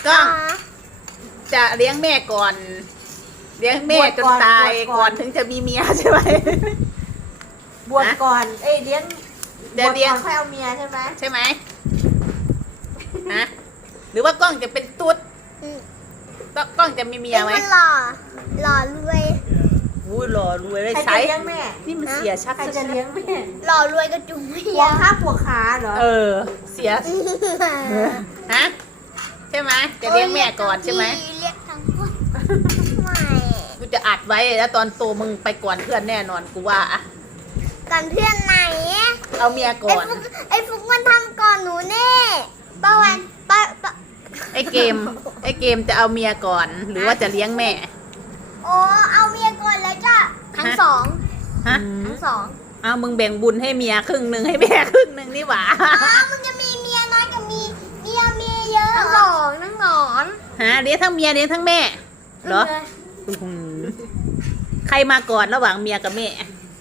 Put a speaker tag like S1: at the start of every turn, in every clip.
S1: ก็จะเลี้ยงแม่ก่อน เลี้ยงแม่จนตายก่อนถึงจะมีเมียใช่ไหม
S2: บวชก่อนเลี้ยง
S1: จะเลี้ยง
S2: ค่อยเอาเมียใช่ไหม
S1: ใช่ไหมฮะหรือว่ากล้องจะเป็นตุ๊ดกล้องจะมีเมียไหม
S3: เป็นคนหล่อรวย
S1: อุ้ยหล่อรวยเลย
S2: ใคร
S1: ใช้
S2: จะเลี้ยงแม่
S1: นี่มันเสียชัด
S2: ใครจะเลี้ยงแม่
S3: หล่อรวยกระจุงไม่
S2: ปวด
S3: ยา
S2: ข้าปวดขาเหรอ
S1: เออ เสียฮะใช่ไหมจะเลี้ยงแม่ก่อนใช่ไหม
S3: เรียกทั้งคนไม่
S1: กูจะอัดไว้แล้วตอนโตมึงไปก่อนเพื่อนแน่นอนกูว่าอะ
S3: ก่อนเพื่อนไหน
S1: เอาเมียก่อน
S3: ไอ้ฟุกมันทำก่อนหนูแน่ป้าวันป้า
S1: ไอ้เกมจะเอาเมียก่อน หรือว่าจะเลี้ยงแม่
S3: โอ้เอาเมียก่อนแล้วจ้ะทั้งสอง
S1: ฮะ
S3: ทั้งสอง
S1: เอามึงแบ่งบุญให้เมียครึ่งหนึ่งให้แม่ครึ่งหนึ่งนี่หว่า
S3: มึงจะมีเมียน้อยกับมีเมียเยอะทั้งสองทั้งสอง
S1: ฮะเลี้ยงทั้งเมียเลี้ยงทั้งแม่เหรออื้อหือใครมาก่อนระหว่างเมียกับแม่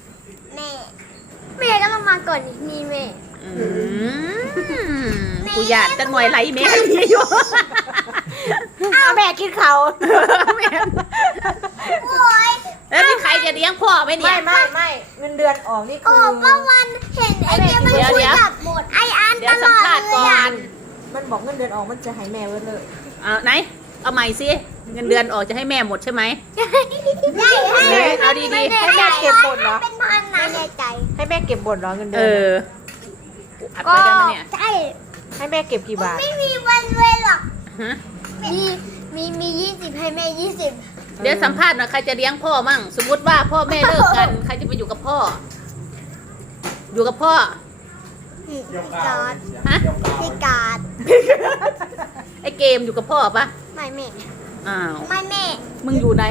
S3: แม่ก็ต้องมาก่อนอีกมีแม่
S1: อืมกูอยากจะหน่อยไหลแม่นี่อยู่
S2: เอาแม่กินเขา
S1: แม่
S3: โอ้ย
S1: แล้วนี่ใครจะเลี้ยงพ่อไหมเนี่ย
S2: ไม่เงินเดือนออกนี่คื
S3: โอ้
S2: อ
S3: ป้าวันเห็นไอ้เนี่ยมันคุยกับหมดไอ้อัน
S1: เดี๋
S3: ต
S1: ยว
S3: ล
S1: สัม
S3: อ
S1: ภา
S3: ด
S1: ษณ์
S3: เล
S1: ก่
S3: ย
S1: อ
S3: อ่ะ
S1: น
S2: มันบอกเงินเดือนออกมันจะให้แม่ไว้เลย
S1: เอาไหน เอาใหม่สิเงินเดือนออกจะให้แม่หมดใช่ไหม
S3: ได้ให้
S1: เอาดีๆ
S2: ให้แม่เก็บหมดเหรอ
S3: เป็นพันนะไม่แน่ใจ
S2: ให้แม่เก็บบทเหรอเงินเดื
S1: เอ
S2: อน
S1: อกูอัดไว้ได้ไหมเนี่ย
S3: ใช่
S2: ให้แม่เก็บกี่บาท
S3: ไม่มีวันเวลหรอก
S1: ฮะ
S3: มี20ให้แม่20
S1: เดี๋ยวสัมภาษณ์หน่อยใครจะเลี้ยงพ่อมั่ง สมมุติว่าพ่อแม่เลิกกัน ใครจะไปอยู่กับพ่อ อยู่กับพ่อ
S3: พี่การ์ด
S1: ฮะ
S3: พี่การ์ด
S1: ไอเกมอยู่กับพ่อปะ
S3: ไม่แม่
S1: อ้าว
S3: ไม่แม่
S1: มึงอยู่ไหน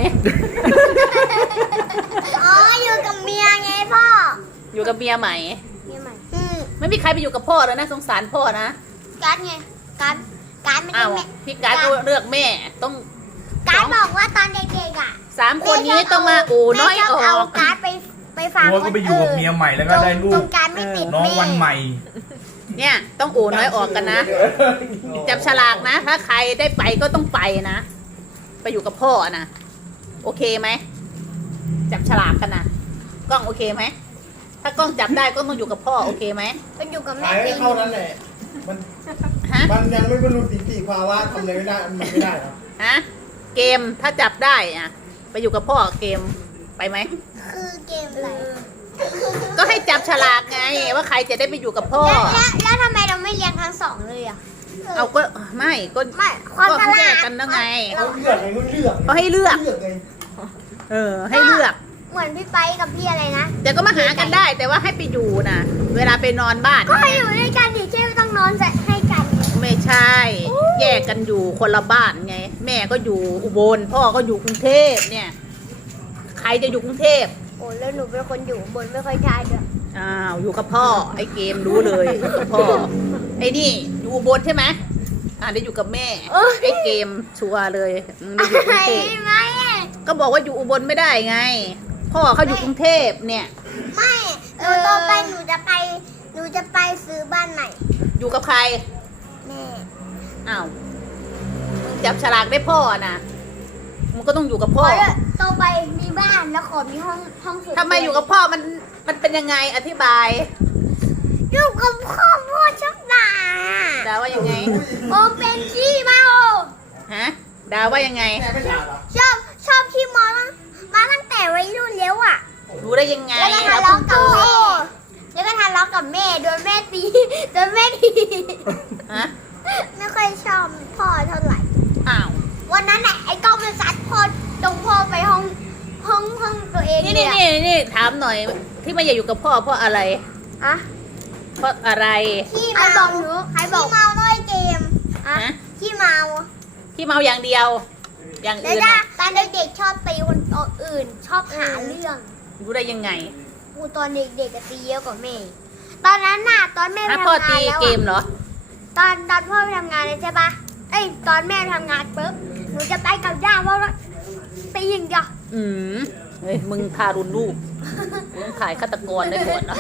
S3: อ๋ออยู่กับเมียไงพ่อ
S1: อยู่กับเมียใหม่
S3: เมียใหม่
S1: ไม่มีใครไปอยู่กับพ่อแล้วนะสงสารพ่อนะ
S3: การ์ดไงการ์ดไม่
S1: อ้า
S3: ใช่
S1: ว
S3: แม่
S1: พี่การดเลือกแม่ ต้อง
S3: การ์ดบอกว่าตอนเด็กๆอ่ะ
S1: 3 คนนี้ต้องมาอู่น้อย
S3: แม่ช
S1: อ
S3: เอา
S1: อก
S3: การ์ดไปฝาก
S4: กลัวก็ไปอยู่กับเมียใหม่แล้วก็ได้ลู
S3: ตร
S4: ก
S3: งการ์ดไม่ติด
S4: น้อง
S3: แม่
S4: วันใหม่
S1: เนี่ยต้องอู่น้อยออกกันนะ จับฉลากนะ ถ้าใครได้ไปก็ต้องไปนะ ไปอยู่กับพ่อนะ โอเคไหม จับฉลากกันนะกล้องโอเคไหม ถ้ากล้องจับได้ก็ต้องอยู่กับพ่อโอเคไหม
S3: ไปอยู่กับแม่
S5: ขายให้เท่านั้นแหละ มัน
S1: ฮะ
S5: มันยังไม่บรรลุนิติภาวะทำอะไรไม่ได้ มันไม่ได้หรอก
S1: ฮะ เกมถ้าจับได้อะไปอยู่กับพ่อเกมไปไหม
S3: คือเกมอะไร
S1: ก็ให้จับฉลากไงว่าใครจะได้ไปอยู่กับพ่อ
S3: แล้วทำไมเราไม่เลี้ยงทั้งสองเลยอ่ะ
S1: เอาก็ไม่ก็
S3: ไม่ความ
S1: ก็
S3: ฉ
S1: แย
S3: ลาก ด
S1: กันแล้วไง
S5: เขาเลือกไงเขาเลือก
S1: เขาให้เลือก
S5: เลือกไง
S1: เออ ให้เลือก
S3: เหมือนพี่ไปกับพี่อะไรนะ
S1: แต่ก็มาหากันได้ แต่ว่าให้ไปอยู่นะเวลาไปนอนบ้าน
S3: ก็ให้อยู่ด้วยกันดิเช่ไม่ต้องนอนให้กัน
S1: ไม่ใช่ แยกกันอยู่คนละบ้านไง แม่ก็อยู่อุบลพ่อก็อยู่กรุงเทพเนี่ย ใครจะอยู่กรุงเทพ
S3: โอ้แล้วหนูเป็นคนอยู่บนไม่ค่อยใช่ด้วย
S1: อ้าวอยู่กับพ่อ ไอ้เกมรู้เลยอยู่กับพ่อ ไอ้นี่อยู่อุบลใช่ไหมได้อยู่กับแม่ ไอ้เกมชัวร์เลยได้อยู่กรุงเทพ
S3: ไม่
S1: ก็บอกว่าอยู่อุบลไม่ได้ไง พ่อเขาอยู่กรุงเทพเนี่ย
S3: ไม่หนูโตไปหนูจะไปซื้อบ้านใหม่
S1: อยู่กับใคร
S3: แม่
S1: อ้าวมึงจับฉลากได้พ่อนะมึงก็ต้องอยู่กับพ่อ
S3: โตไปมีบ้านแล้วขอมีห้องสุด
S1: ทำไมอยู่กับพ่อมันเป็นยังไงอธิบาย
S3: อยู่กับพ่อชอบด่า
S1: ดาว่ายังไง
S3: โอเป็นขี้เมา
S1: ฮะดาว่ายังไง
S5: แม่ไม่ด่าหรอ
S3: ชอบขี้เมามาตั้งแต่วัยรุ่นแล้วอ่ะ
S1: รู้ได้ยังไง
S3: แล้วก็ทะเลาะกับแม่แล้วก็ทะเลาะกับแม่โดนแม่ตีโดนแม่ตี
S1: ฮะ
S3: ไม่ค่อยชอบพ่อเท่าไหร่
S1: อ้าว
S3: วันนั้นน่ะไอ้กล้องมันซัดพ่อตรงพ่อไปห้องตัวเอง
S1: นี่
S3: เล
S1: นี่
S3: ย
S1: นี่ถามหน่อย ที่ไม่อยากอยู่กับพ่อเพราะอะไร
S3: อะ
S1: เพราะอะไร
S3: ขี้เมาบอกหนูใครบอกขี้เมาน้อยเกมอะ
S1: ฮะ
S3: ขี้เมา
S1: ที่เมาอย่างเดียว อย่าง
S3: แล้ว
S1: อื่น
S3: ก็
S1: น่ะ
S3: ตอนเด็กๆชอบตีคนอื่น ชอบหาเรื่อง
S1: รู้ได้ยังไง
S3: กูตอนเด็กๆก็ตีเยอะกว่าแม่ตอนนั้นน่ะตอนแม่ไป
S1: ฮะ
S3: ทำ
S1: พ่อง
S3: า
S1: ตี
S3: นแล้ว
S1: เกมเหรอ
S3: ตอนพ่อไปทำงานเลยใช่ปะเอ้ยตอนแม่ไปทำงานปุ๊บหนูจะไปกับย่าเพราะว่าตีอย่างเดียว
S1: อืมเฮ้ยมึงทารุณลูกมึงถ่ายฆาตกรได้ก่อนนะ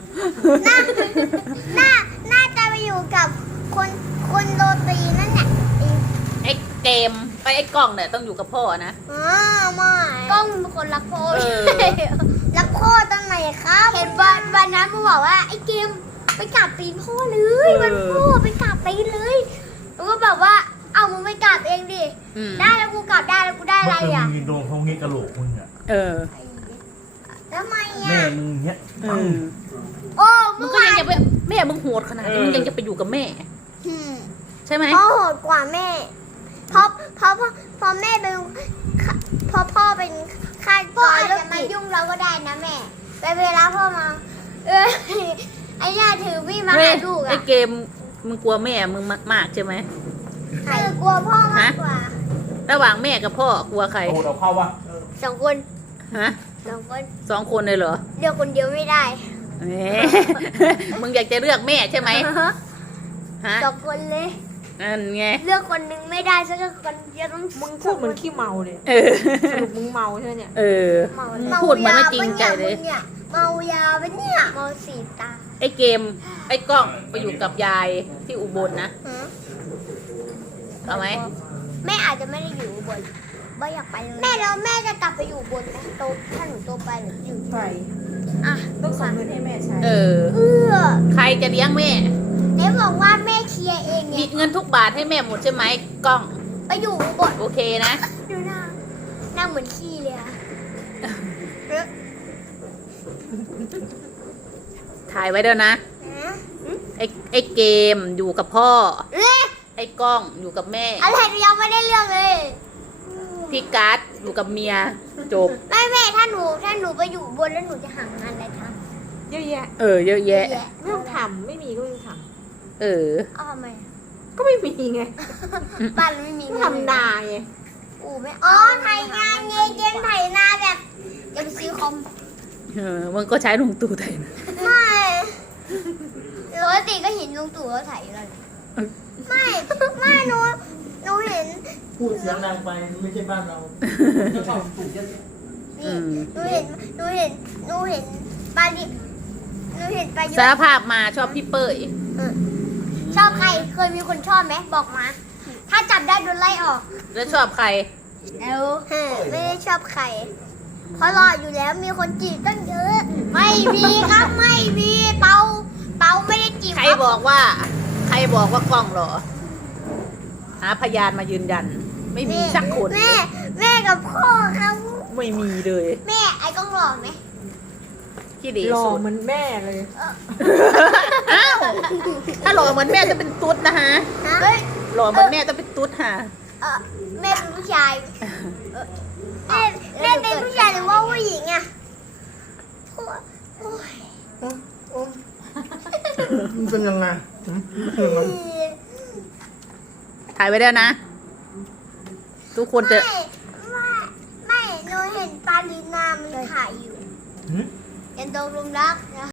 S3: น่าน่าจะไปอยู่กับคนโรตีนั่นแหละ
S1: เกมไปไอ้กล้องเนี่ยต้องอยู่กับพ่อนะ
S3: ไม่กล้องเป็นคนรักพ่อ
S1: เออ
S3: รักพ่อตอนไหนครับ เห็นวันนั้นมึงบอกว่าไอ้เกมไปกราบตีนพ่อเลยวันพ่อไปกราบตีนเลยแล้วก็แบบว่าเอามึงไปกราบเองดิ
S1: อืม
S3: ได้แล้วกูกราบได้แล้วกูได้อะไร
S4: เมื่อคืน
S3: อ่ะ
S4: มึงโดนเขางี้กระโหลกมึงอ่ะ
S1: เออ
S3: ทำไม
S4: แม่
S3: อ่ะ
S4: มึงเนี้ย
S1: เออ
S3: โอ้
S1: มึ
S3: มึ
S1: ง
S3: ง
S1: ก็ยังจะไปแม่มึงโหดขนาดนี้มึงยังจะไปอยู่กับแม่ ใช่ไหม
S3: พ่อโหดกว่าแม่เพราะแม่เป็นเพราะพ่อเป็นข้าพ่ออาจจะมายุ่งเราก็ได้นะแม่ไปเวลาพ่อมาไอ้ย่าถือวิ่งมา
S1: เฮ้ย
S3: หาลูก
S1: ไอ้
S3: อ่ะ
S1: เกมมึงกลัวแม่มึงมากๆใช่ไหม
S3: ใครกลัวพ่อมากกว่า
S1: ระหว่างแม่กับพ่อกลัวใคร
S4: โอ้เราเข้าวะ
S3: สองคน
S1: ฮะ
S3: 2 คน
S1: 2 คนเลยเหรอ
S3: เดียวคนเดียวไม่ได้
S1: แหม มึงอยากจะเลือกแม่ใช่ไหมฮะ
S3: 2 คนเลย
S1: นั่นไง
S3: เลือกคนหนึงไม่ได้สักคนจะต้อง
S2: มึงพูดเหมือนขี้เมาเลย
S1: เออ
S2: สรุปมึงเมาใช่ไหมเนี่ย
S1: เออ พูดเหมือนไม่จริงใจเลย
S3: เมายาปะเนี่ยเมาสีตา
S1: ไอ้เกม ไอ้กล้องไปอยู่กับยายที่อุบลนะ
S3: ฮะ
S1: เอาไหม
S3: แม่อาจจะไม่ได้อยู่อุบนไม่อยากไปเลยแม่แล้วแม่จะกลับไปอยู่อุบนไหมโตถ้าหนูโตไปหนูอยู่
S2: ไป
S3: อ่ะ
S2: ต้องส่งเงินให้แม่ใช้
S1: เออ ใครจะเลี้ยงแม่
S3: เดี๋ยวบอกว่าแม่เคลียร์เอง
S1: มี
S3: เนี่ย
S1: เงินทุกบาทให้แม่หมดใช่ไหมกล้อง
S3: ไปอยู่อุบน
S1: โอเคนะ
S3: ดูหน้าเหมือนขี้เลยอะ
S1: ถ่ายไว้เด้อนะ ไอ้เกมอยู่กับพ่อ
S3: เอ๊ะ
S1: ไอ้กล้องอยู่กับแม่
S3: อะไรหนูยังไม่ได้เรื่องเลย
S1: พี่การ์ดอยู่กับเมีย จบ
S3: แม่ถ้าหนูไปอยู่อุบนแล้วหนูจะหางานอะไรทำ
S2: เยอะแยะ
S1: เออ เยอะแยะ
S2: ไม่ต้องทำไม่มีก็ไม่ต้องท
S1: เออ
S3: เอาทำไม
S2: ำก็ไม่มีไง
S3: บ้านไม่มี
S2: ก็
S3: เงิน
S2: ทำนาไง
S3: อูไม่อ๋อไถนาไงเกมไถนาแบบจะไปซื้อคอม
S1: เออ มึงก็ใช้ลุงตู่ไทยนะ
S3: ไม่ปกติก็เห็นลุงตู่เขาไถเลยไม่หนูเห็น
S5: พูดเสียงดังไปไม่ใช่บ้านเราจะชอบถูกเยอะ
S3: นี่หนูเห็นปลาดิบหนูเห็นปลาเย
S1: สาร
S3: อะ
S1: ภาพมาชอบพี่เป้ย
S3: ชอบใครเคยมีคนชอบไหมบอกมา ถ้าจับได้โดนไล่ออก
S1: แล้วชอบใคร
S3: แล้วไม่ได้ชอบใครเพราะรออยู่แล้วมีคนจีบตั้งเยอะ ไม่มีครับไม่มีเปาไม่ได้จีบ
S1: ใครบอกว่า ใครบอกว่ากล้องเหรอ หาพยานมายืนยัน ไม่มีสักคน
S3: แม่กับพ่อเขา
S1: ไม่มีเลย
S3: แม่ไอ้กล้องหล่อไหม
S1: ที่ดี
S2: รอ
S1: สุด
S2: เหมือนแม่เลย
S1: อ้าว ถ้าหล่อเหมือนแม่จะเป็นตุ๊ดนะฮะ
S3: เฮ้ย
S1: หล่อเหมือนแม่จะเป็นตุ๊ดฮะ
S3: แม่เป็นผู้ชายแม่เป็นผู้ชายหรือว่าผู้หญิงอะโอ้ย
S5: มันเป็นยังไง
S1: ถ่ายไว้แล้วนะ ทุกคนจะ
S3: ไม่หนูเห็นปาลีนามันถ่ายอยู่
S5: หืม
S3: ยังตกหลุมรักนะ